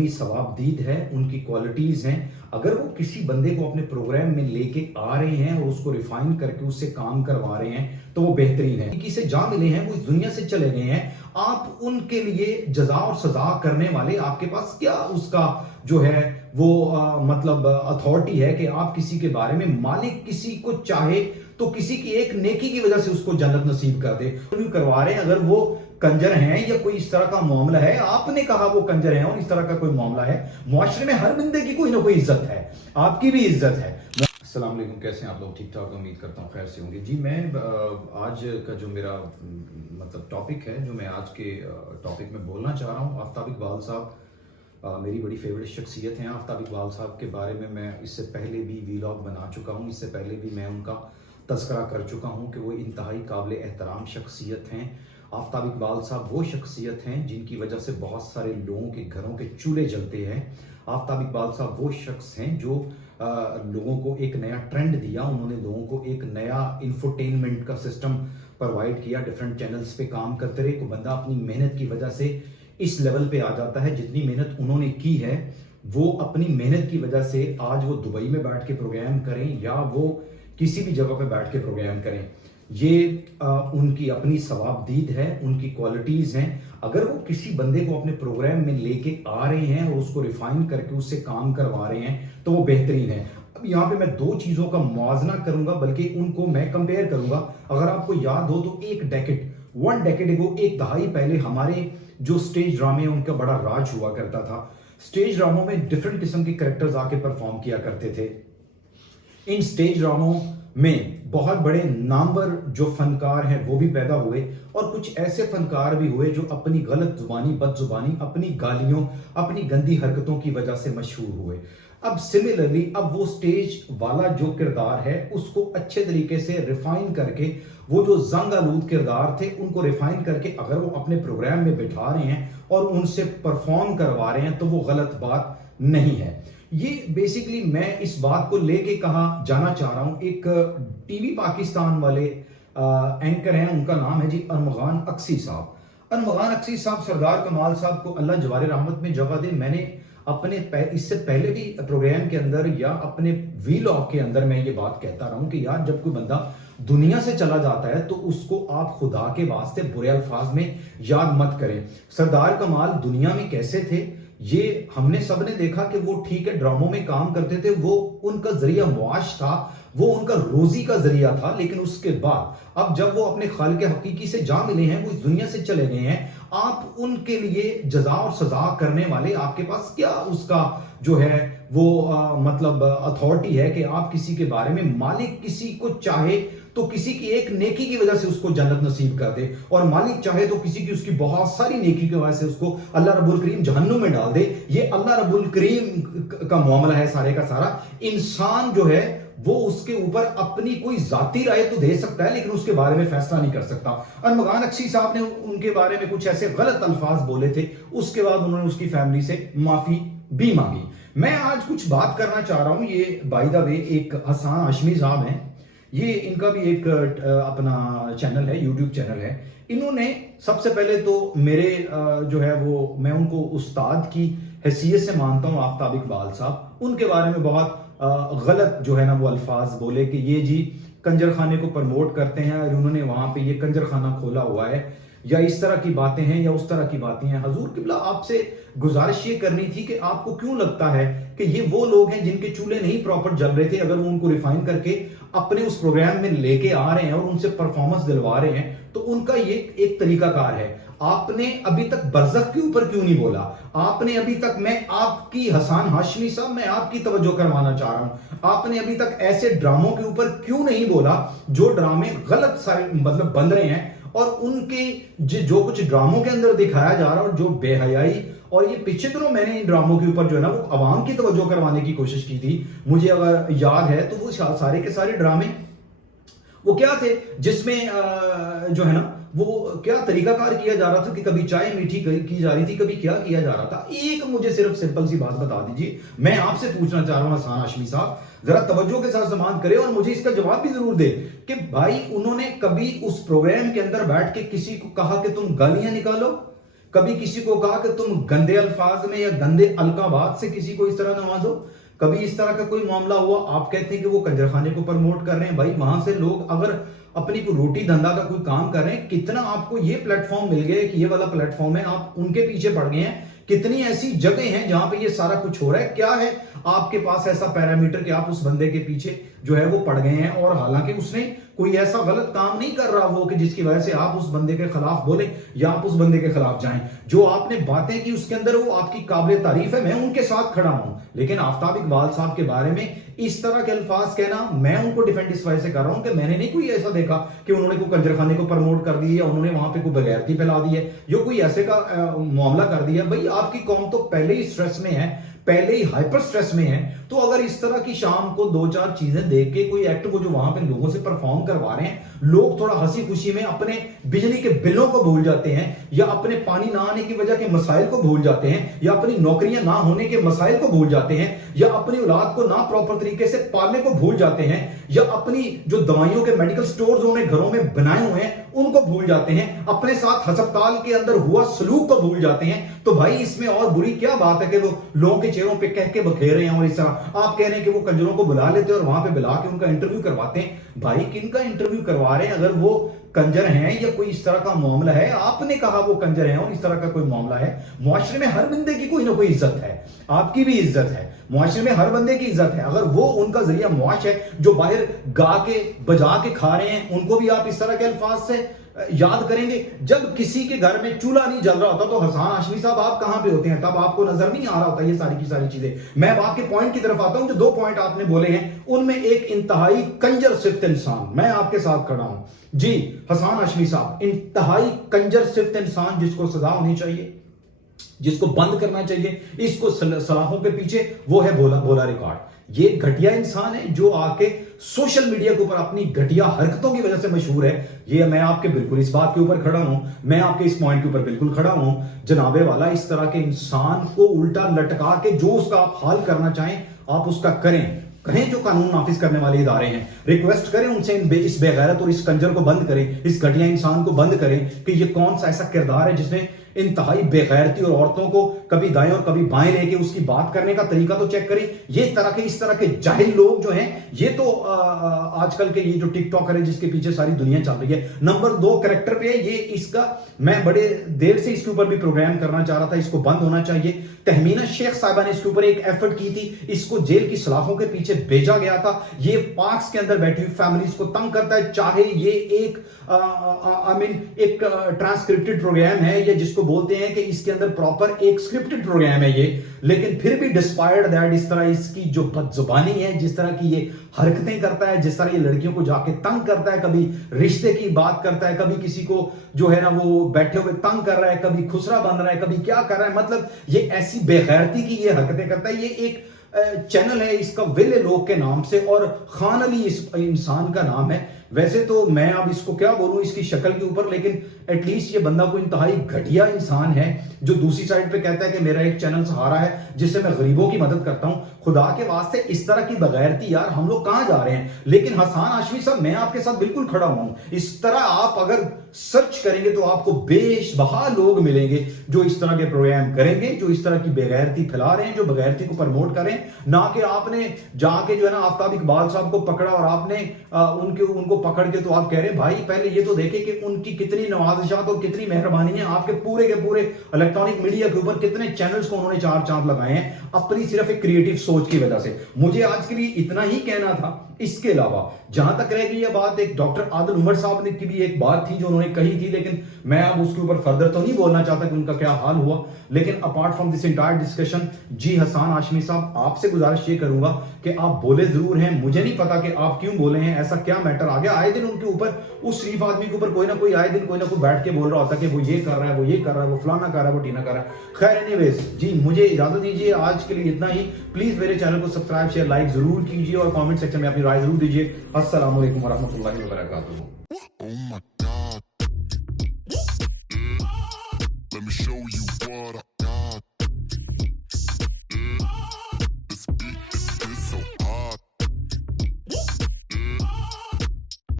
अपनी सवाबदीद है, उनकी क्वालिटीज़ हैं। अगर वो किसी बंदे को अपने प्रोग्राम में लेके आ रहे हैं और उसको रिफाइन करके उससे काम करवा रहे हैं तो वो बेहतरीन है। किसी से जा मिले हैं, वो इस दुनिया से चले गए हैं, आप उनके लिए जजा और सजा करने वाले, आपके पास क्या उसका जो है वो मतलब अथॉरिटी है कि आप किसी के बारे में, मालिक किसी को चाहे तो किसी की एक नेकी की वजह से उसको जन्नत नसीब कर दे। करवा रहे हैं, अगर वो कंजर हैं या कोई इस तरह का मामला है, आपने कहा वो कंजर हैं और इस तरह का कोई मामला है, मुआशरे में हर बंदे की कोई ना कोई इज्जत है, आपकी भी इज्जत है। अस्सलाम वालेकुम, कैसे हैं आप लोग? ठीक ठाक, उम्मीद करता हूँ खैर से होंगे जी। मैं आज का जो मेरा मतलब टॉपिक है, जो मैं आज के टॉपिक में बोलना चाह रहा हूँ, आफ्ताब इकबाल साहब मेरी बड़ी फेवरेट शख्सियत हैं। आफ्ताब इकबाल साहब के बारे में मैं इससे पहले भी वीलॉग बना चुका हूँ, इससे पहले भी मैं उनका तज़किरा कर चुका हूँ कि वो इंतहाई काबिल एहतराम शख्सियत हैं। आफ्ताब इकबाल साहब वो शख्सियत हैं जिनकी वजह से बहुत सारे लोगों के घरों के चूल्हे जलते हैं। आफ्ताब इकबाल साहब वो शख्स हैं जो लोगों को एक नया ट्रेंड दिया, उन्होंने लोगों को एक नया इंफोटेनमेंट का सिस्टम प्रोवाइड किया। डिफरेंट चैनल्स पे काम करते रहे, कोई बंदा अपनी मेहनत की वजह से इस लेवल पे आ जाता है। जितनी मेहनत उन्होंने की है, वो अपनी मेहनत की वजह से आज वो दुबई में बैठ के प्रोग्राम करें या वो किसी भी जगह पे बैठ के प्रोग्राम करें, ये उनकी अपनी सवाबदीद है, उनकी क्वालिटीज़ हैं। अगर वो किसी बंदे को अपने प्रोग्राम में लेके आ रहे हैं और उसको रिफाइन करके उससे काम करवा रहे हैं तो वो बेहतरीन है। अब यहाँ पे मैं दो चीज़ों का मुआवजा करूंगा, बल्कि उनको मैं कंपेयर करूंगा। अगर आपको याद हो तो एक डेकेड एगो, एक दहाई पहले हमारे जो स्टेज ड्रामे उनका बड़ा राज हुआ करता था। स्टेज ड्रामों में डिफरेंट किस्म के कैरेक्टर्स आके परफॉर्म किया करते थे। इन स्टेज ड्रामों में बहुत बड़े नामवर जो फनकार हैं वो भी पैदा हुए, और कुछ ऐसे फनकार भी हुए जो अपनी गलत जुबानी, बदजुबानी, अपनी गालियों, अपनी गंदी हरकतों की वजह से मशहूर हुए। अब सिमिलरली अब वो स्टेज वाला जो किरदार है उसको अच्छे तरीके से रिफाइन करके, वो जो जंग आलूद किरदार थे उनको रिफाइन करके अगर वो अपने प्रोग्राम में बिठा रहे हैं और उनसे परफॉर्म करवा रहे हैं तो वो गलत बात नहीं है। ये बेसिकली मैं इस बात को लेके कहा जाना चाह रहा हूं। एक टीवी पाकिस्तान वाले एंकर हैं, उनका नाम है जी अरमगान अक्सी साहब। अरमगान अक्सी साहब सरदार कमाल साहब को अल्लाह जवारे रहमत में जगह दे। मैंने अपने इससे पहले भी प्रोग्राम के अंदर या अपने वीलॉग के अंदर मैं ये बात कहता रहा हूं कि यार जब कोई बंदा दुनिया से चला जाता है तो उसको आप खुदा के वास्ते बुरे अल्फाज में याद मत करें। सरदार कमाल दुनिया में कैसे थे ये हमने सबने देखा कि वो ठीक है ड्रामों में काम करते थे, वो उनका जरिया मुआश था, वो उनका रोजी का जरिया था। लेकिन उसके बाद अब जब वो अपने खालिक हकीकी से जा मिले हैं, वो इस दुनिया से चले गए हैं, आप उनके लिए जजा और सजा करने वाले, आपके पास क्या उसका जो है वो मतलब अथॉरिटी है कि आप किसी के बारे में, मालिक किसी को चाहे तो किसी की एक नेकी की वजह से उसको जन्नत नसीब कर दे, और मालिक चाहे तो किसी की उसकी बहुत सारी नेकी की वजह से उसको अल्लाह रब्बुल करीम जहन्नुम में डाल दे। ये अल्लाह रब्बुल करीम का मामला है सारे का सारा। इंसान जो है वो उसके ऊपर अपनी कोई जाती राय तो दे सकता है लेकिन उसके बारे में फैसला नहीं कर सकता। अरमगान अक्सी साहब ने उनके बारे में कुछ ऐसे गलत अल्फाज बोले थे, उसके बाद उन्होंने उसकी फैमिली से माफी भी मांगी। मैं आज कुछ बात करना चाह रहा हूं। ये बाय द वे एक हसन हाशमी साहब हैं, ये इनका भी एक अपना चैनल है, यूट्यूब चैनल है। इन्होंने सबसे पहले तो मेरे जो है वो, मैं उनको उस्ताद की हैसियत से मानता हूँ आफ्ताब इकबाल साहब। उनके बारे में बहुत गलत जो है ना वो अल्फाज बोले कि ये जी कंजर खाने को प्रमोट करते हैं और उन्होंने वहां पे ये कंजर खाना खोला हुआ है, या इस तरह की बातें हैं या उस तरह की बातें हैं। हजूर किबला आपसे गुजारिश ये करनी थी कि आपको क्यों लगता है कि ये वो लोग हैं जिनके चूल्हे नहीं प्रॉपर जल रहे थे, अगर वो उनको रिफाइन करके अपने उस प्रोग्राम में लेके आ रहे हैं और उनसे परफॉर्मेंस दिलवा रहे हैं तो उनका ये एक तरीकाकार है। आपने अभी तक बरज़ख के ऊपर क्यों नहीं बोला? आपने अभी तक, मैं आपकी हसन हाशमी साहब, मैं आपकी तवज्जो करवाना चाह रहा हूं, आपने अभी तक ऐसे ड्रामों के ऊपर क्यों नहीं बोला जो ड्रामे गलत सारे मतलब बन रहे हैं, और उनके जो कुछ ड्रामों के अंदर दिखाया जा रहा है और जो बेहयाई, और ये पिछले दिनों मैंने इन ड्रामों के ऊपर जो है ना वो आवाम की तवज्जो करवाने की कोशिश की थी, मुझे अगर याद है तो वो सारे के सारे ड्रामे वो क्या थे जिसमें जो है ना वो क्या तरीकाकार किया जा रहा था कि कभी चाय मीठी की जा रही थी, कभी क्या किया जा रहा था। एक मुझे सिर्फ सिंपल सी बात बता दीजिए, मैं आपसे पूछना चाह रहा हूं हसन हाशमी साहब, जरा तवज्जो के साथ समाअत करें और मुझे इसका जवाब भी जरूर दे कि भाई उन्होंने कभी उस प्रोग्राम के अंदर बैठ के किसी को कहा कि तुम गालियां निकालो? कभी किसी को कहा कि तुम गंदे अल्फाज में या गंदे अलकाबात से किसी को इस तरह नवाजो? कभी इस तरह का कोई मामला हुआ? आप कहते हैं कि वो कंजरखाने को प्रमोट कर रहे हैं। भाई वहां से लोग अगर अपनी को रोटी धंधा का कोई काम कर रहे हैं, कितना आपको ये प्लेटफॉर्म मिल गया कि ये वाला प्लेटफॉर्म है, आप उनके पीछे पड़ गए हैं। कितनी ऐसी जगह हैं जहां पे ये सारा कुछ हो रहा है? क्या है आपके पास ऐसा पैरामीटर कि आप उस बंदे के पीछे जो है वो पड़ गए हैं, और हालांकि उसने कोई ऐसा गलत काम नहीं कर रहा वो कि जिसकी वजह से आप उस बंदे के खिलाफ बोले या आप उस बंदे के खिलाफ जाएं। जो आपने बातें की उसके अंदर वो आपकी काबिल तारीफ है, मैं उनके साथ खड़ा हूं। लेकिन आफ्ताब इकबाल साहब के बारे में इस तरह के अल्फाज कहना, मैं उनको डिफेंड इस वजह से कर रहा हूं कि मैंने नहीं कोई ऐसा देखा कि उन्होंने कोई कंजरखाने को प्रमोट कर दिया, उन्होंने वहां पे कोई बगैरती फैला दी है, जो कोई ऐसे का मामला कर दिया। भाई आपकी कौम तो पहले ही स्ट्रेस में है, पहले ही हाइपर स्ट्रेस में है, तो अगर इस तरह की शाम को दो चार चीजें देख के कोई एक्ट वो जो वहां पे लोगों से परफॉर्म करवा रहे हैं, लोग थोड़ा हंसी खुशी में अपने बिजली के बिलों को भूल जाते हैं, या अपने पानी ना आने की वजह के मसाइल को भूल जाते हैं, या अपनी नौकरियां ना होने के मसाइल को भूल जाते हैं, या अपनी औलाद को ना प्रॉपर तरीके से पालने को भूल जाते हैं, या अपनी जो दवाइयों के मेडिकल स्टोर्स उन्होंने घरों में बनाए हुए हैं उनको भूल जाते हैं, अपने साथ अस्पताल के अंदर हुआ सलूक को भूल जाते हैं, तो भाई इसमें और बुरी क्या बात है कि वो लोगों के चेहरों पे कह के बखेर रहे हैं। और इस तरह आप कह रहे हैं कि वो कंजरों को बुला लेते हैं और वहां पे बुला के उनका इंटरव्यू करवाते हैं। भाई किनका इंटरव्यू करवा रहे हैं? अगर वो कंजर हैं या कोई इस तरह का मामला है, आपने कहा वो कंजर हैं और इस तरह का कोई मामला है, मुआशरे में हर बंदे की कोई ना कोई इज्जत है, आपकी भी इज्जत है, मुआशरे में हर बंदे की इज्जत है। अगर वो उनका जरिया मुआश है जो बाहर गा के बजा के खा रहे हैं, उनको भी आप इस तरह के अल्फाज से याद करेंगे? जब किसी के घर में चूल्हा नहीं जल रहा होता तो हसन हाशमी साहब आप कहां पे होते हैं? तब आपको नजर नहीं आ रहा होता ये सारी की सारी चीजें। मैं आपके पॉइंट की तरफ आता हूं। जो दो पॉइंट आपने बोले हैं उनमें एक इंतहाई कंजर सिफ्त इंसान, मैं आपके साथ खड़ा हूं जी हसन हाशमी साहब, इंतहाई कंजर सिफ्त इंसान जिसको सजा होनी चाहिए, जिसको बंद करना चाहिए, इसको सलाखों के पीछे वो है बोला बोला रिकॉर्ड। ये घटिया इंसान है जो आके सोशल मीडिया के ऊपर अपनी घटिया हरकतों की वजह से मशहूर है। ये मैं आपके बिल्कुल इस बात के ऊपर खड़ा हूं, मैं आपके इस पॉइंट के ऊपर बिल्कुल खड़ा हूं। जनाबे वाला इस तरह के इंसान को उल्टा लटका के जो उसका आप हाल करना चाहें आप उसका करें जो कानून नाफिज करने वाले इदारे हैं, रिक्वेस्ट करें उनसे इस बेगैरत और इस कंजर को बंद करें, इस घटिया इंसान को बंद करें कि ये कौन सा ऐसा किरदार है जिसने इंतहाई बेगैरती और औरतों को कभी दाएं और कभी बाएं लेके उसकी बात करने का तरीका तो चेक करें। ये तरह के इस तरह के जाहिल लोग जो हैं, ये तो आजकल के ये जो टिकटॉकर है जिसके पीछे सारी दुनिया चल रही है, नंबर 2 कैरेक्टर पे है ये। इसका मैं बड़े देर से इसके ऊपर भी प्रोग्राम करना चाह रहा था, इसको बंद होना चाहिए। तहमीना शेख साहिबा ने इसके ऊपर एक एफर्ट की थी, इसको जेल की सलाखों के पीछे भेजा गया था। ये पार्क्स के अंदर बैठी हुई फैमिलीज को तंग करता है, चाहे ये एक एक ट्रांसक्रिप्टेड प्रोग्राम है या जिसको बोलते हैं कि इसके अंदर प्रॉपर एक स्क्रिप्टेड प्रोग्राम है ये, लेकिन फिर भी डिस्पायर्ड दैट इस तरह इसकी जो बदजुबानी है, जिस तरह की ये हरकतें करता है, जिस तरह ये लड़कियों को जाके तंग करता है, कभी रिश्ते की बात करता है, कभी किसी को जो है ना वो बैठे हुए तंग कर रहा है, कभी खुसरा बन रहा है, कभी क्या कर रहा है, मतलब ये ऐसी बेगैरती की ये हरकतें करता है। ये एक चैनल है, इसका विले लोग के नाम से, और खान अली इस इंसान का नाम है। वैसे तो मैं अब इसको क्या बोलूं इसकी शक्ल के ऊपर, लेकिन एटलीस्ट ये बंदा कोई इंतहाई घटिया इंसान है जो दूसरी साइड पे कहता है कि मेरा एक चैनल सहारा है जिससे मैं गरीबों की मदद करता हूं। खुदा के वास्ते इस तरह की बगैरती यार, हम लोग कहां जा रहे हैं? लेकिन हसन हाशमी साहब मैं आपके साथ बिल्कुल खड़ा हूं। इस तरह आप अगर सर्च करेंगे तो आपको बेशबहा लोग मिलेंगे जो इस तरह के प्रोग्राम करेंगे, जो इस तरह की बेगैरती फैला रहे हैं, जो बगैरती को प्रमोट करें। ना कि आपने जाके जो है ना आफ्ताब इकबाल साहब को पकड़ा और आपने उनको पकड़ के तो आप कह रहे हैं भाई पहले ये तो देखे कि उनकी कितनी नवाजिशात और कितनी मेहरबानी है, आपके पूरे के पूरे इलेक्ट्रॉनिक मीडिया के ऊपर कितने चैनल्स को उन्होंने चार चांद लगाए हैं अपनी सिर्फ एक क्रिएटिव सोच की वजह से। मुझे आज के लिए इतना ही कहना था। इसके अलावा जहां तक रह गई यह बात, एक डॉक्टर आदिल उमर साहब ने की भी एक बात थी जो उन्होंने कही थी, लेकिन मैं अब उसके ऊपर फर्दर तो नहीं बोलना चाहता कि उनका क्या हाल हुआ। लेकिन apart from this entire discussion, जी हसन हाशमी साहब आपसे गुजारिश ये करूंगा कि आप बोले जरूर हैं, मुझे नहीं पता कि आप क्यों बोले हैं, ऐसा क्या मैटर आ गया। आए दिन उनके ऊपर, उस शरीफ आदमी के ऊपर कोई ना कोई आए दिन कोई ना कोई बैठ के बोल रहा होता कि वो ये कर रहा है, वो ये कर रहा है, वो फलाना कर रहा है, वो टीना कर रहा है। खैर एनीवेज जी, मुझे इजाजत दीजिए आज के लिए इतना ही। प्लीज मेरे चैनल को सब्सक्राइब शेयर लाइक जरूर कीजिए और कमेंट सेक्शन में अपनी राय जरूर दीजिए। अस्सलाम वालेकुम वरहमतुल्लाहि वबरकातुहू। Oh my God. Let me show you what